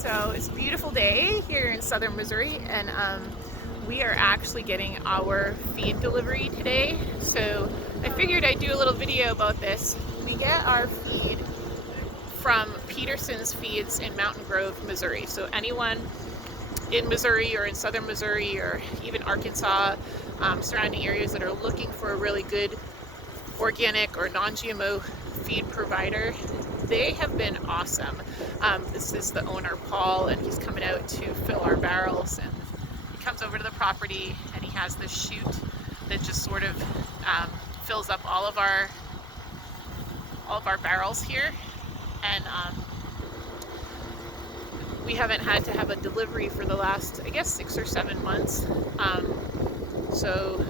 So it's a beautiful day here in southern Missouri, and we are actually getting our feed delivery today. So I figured I'd do a little video about this. We get our feed from Peterson's Feeds in Mountain Grove, Missouri. So anyone in Missouri or in southern Missouri or even Arkansas, surrounding areas that are looking for a really good organic or non-GMO feed provider, they have been awesome. This is the owner, Paul, and he's coming out to fill our barrels, and he comes over to the property and he has this chute that just sort of fills up all of our barrels here, and we haven't had to have a delivery for the last, I guess, 6 or 7 months. So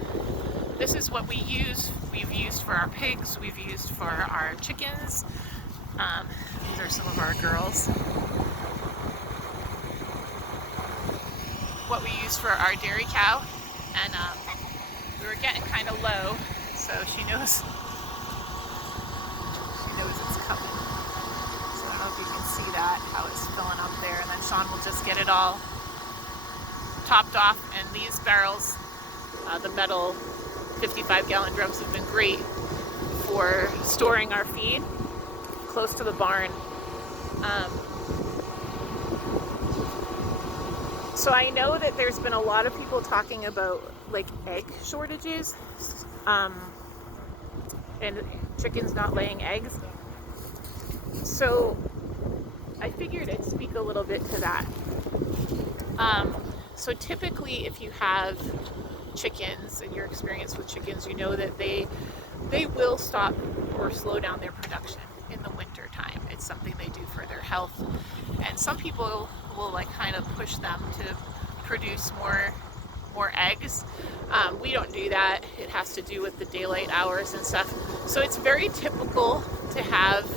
this is what we've used for our pigs, we've used for our chickens. These are some of our girls. What we use for our dairy cow, and we were getting kind of low, so she knows it's coming. So I don't know if you can see that, how it's filling up there, and then Sean will just get it all topped off. And these barrels, the metal 55-gallon drums, have been great for storing our feed close to the barn. So I know that there's been a lot of people talking about like egg shortages, and chickens not laying eggs. So I figured I'd speak a little bit to that. So typically, if you have chickens and your experience with chickens, you know that they will stop or slow down their production in the winter time. It's something they do for their health, and some people will like kind of push them to produce more eggs. We don't do that. It has to do with the daylight hours and stuff. So it's very typical to have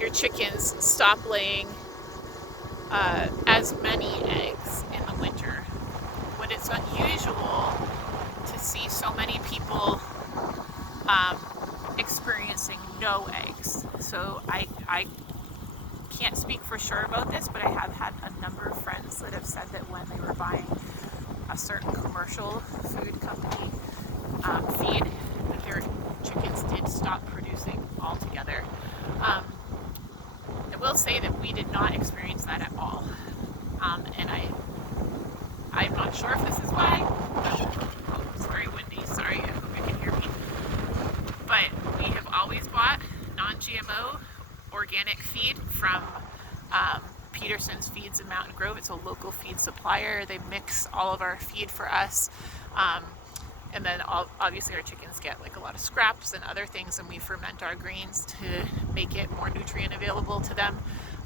your chickens stop laying as many eggs in the winter. When it's unusual to see so many people experiencing no eggs. So I can't speak for sure about this, but I have had a number of friends that have said that when they were buying a certain commercial food company feed, that their chickens did stop producing altogether. I will say that we did not experience that at all, and I'm not sure if this is why. Oh, it's very windy. Sorry, I hope you can hear me. But we have always bought non-GMO organic feed from Peterson's Feeds in Mountain Grove. It's a local feed supplier. They mix all of our feed for us. And then obviously our chickens get like a lot of scraps and other things, and we ferment our grains to make it more nutrient available to them.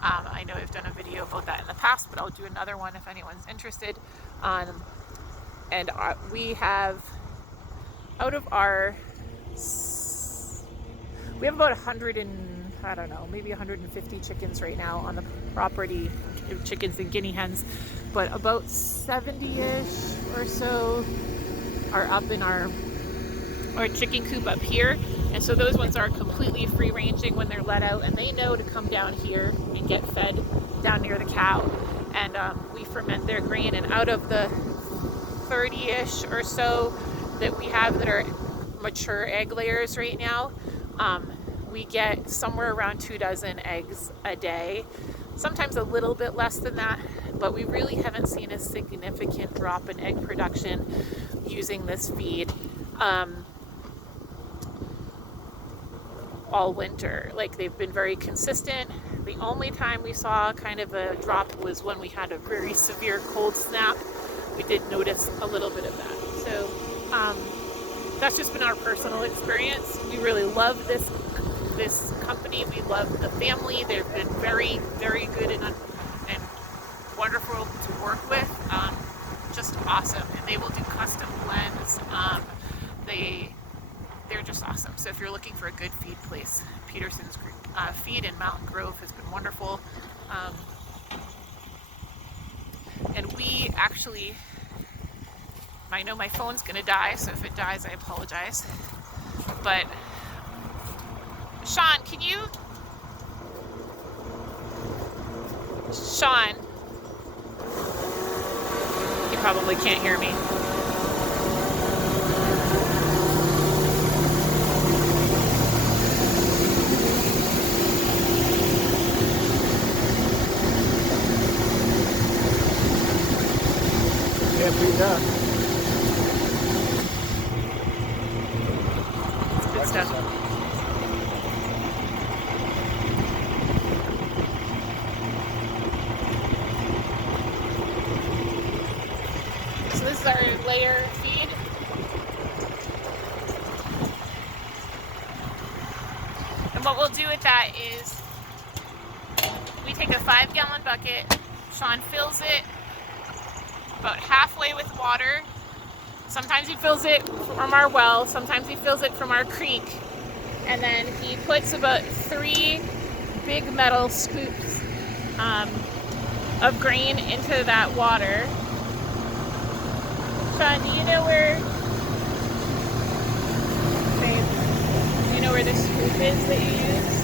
I know I've done a video about that in the past, but I'll do another one if anyone's interested. And we have, out of our, we have about 100 and, I don't know, maybe 150 chickens right now on the property, chickens and guinea hens, but about 70-ish or so are up in our chicken coop up here. And so those ones are completely free ranging when they're let out, and they know to come down here and get fed down near the cow. And we ferment their grain, and out of the 30-ish or so that we have that are mature egg layers right now, we get somewhere around 2 dozen eggs a day, sometimes a little bit less than that, but we really haven't seen a significant drop in egg production using this feed all winter. Like, they've been very consistent. The only time we saw kind of a drop was when we had a very severe cold snap. We did notice a little bit of that. So that's just been our personal experience. We really love this company. We love the family. They've been very, very good and wonderful to work with. Just awesome. And they will do custom blends. They're just awesome. So if you're looking for a good feed place, Peterson's Feed in Mountain Grove has been wonderful. And we actually, I know my phone's gonna die, so if it dies, I apologize. But Sean, probably can't hear me. Yeah, pretty tough. Good stuff. So this is our layer feed. And what we'll do with that is we take a 5-gallon bucket. Sean fills it about halfway with water. Sometimes he fills it from our well, sometimes he fills it from our creek. And then he puts about 3 big metal scoops of grain into that water. Sean, do you know where, babe, do you know where the scoop is that you use?